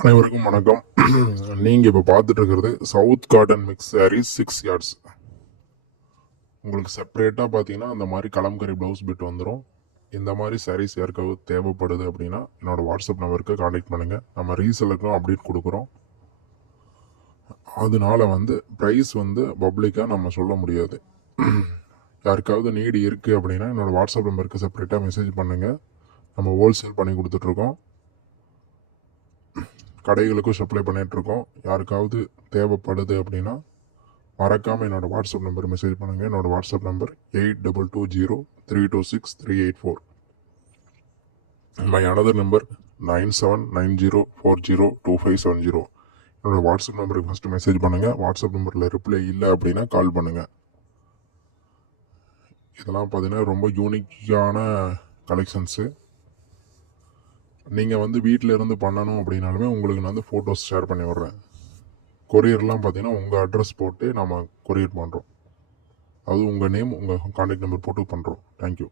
அனைவருக்கும் வணக்கம். நீங்கள் இப்போ பார்த்துட்டு இருக்கிறது south cotton mix saris 6 yards. உங்களுக்கு செப்பரேட்டாக பார்த்தீங்கன்னா அந்த மாதிரி கலம்கரி ப்ளவுஸ் பிட் வந்துடும். இந்த மாதிரி சாரீஸ் யாருக்காவது தேவைப்படுது அப்படின்னா என்னோடய வாட்ஸ்அப் நம்பருக்கு காண்டாக்ட் பண்ணுங்கள். நம்ம ரீசெல்லுக்கும் அப்டேட் கொடுக்குறோம். அதனால ப்ரைஸ் பப்ளிக்காக நம்ம சொல்ல முடியாது. யாருக்காவது நீடு இருக்குது அப்படின்னா என்னோடய வாட்ஸ்அப் நம்பருக்கு செப்பரேட்டாக மெசேஜ் பண்ணுங்கள். நம்ம ஹோல்சேல் பண்ணி கொடுத்துட்ருக்கோம். கடைகளுக்கும் சப்ளை பண்ணிகிட்ருக்கோம். யாருக்காவது தேவைப்படுது அப்படின்னா மறக்காமல் என்னோடய வாட்ஸ்அப் நம்பர் மெசேஜ் பண்ணுங்கள். என்னோடய WhatsApp number 8220326384. My another number 9790402570. என்னோடய வாட்ஸ்அப் நம்பருக்கு ஃபஸ்ட்டு மெசேஜ் பண்ணுங்கள். வாட்ஸ்அப் நம்பரில் ரிப்ளை இல்லை அப்படின்னா கால் பண்ணுங்கள். இதெல்லாம் பார்த்தீங்கன்னா ரொம்ப யூனிக்கான கலெக்ஷன்ஸு. நீங்கள் வீட்டில் இருந்து பண்ணணும் அப்படின்னாலுமே உங்களுக்கு நான் ஃபோட்டோஸ் ஷேர் பண்ணி விட்றேன். கொரியர்லாம் பார்த்தீங்கன்னா உங்கள் அட்ரஸ் போட்டு நம்ம கொரியர் பண்ணுறோம். அது உங்கள் நேம், உங்கள் கான்டாக்ட் நம்பர் போட்டு பண்ணுறோம். தேங்க்யூ.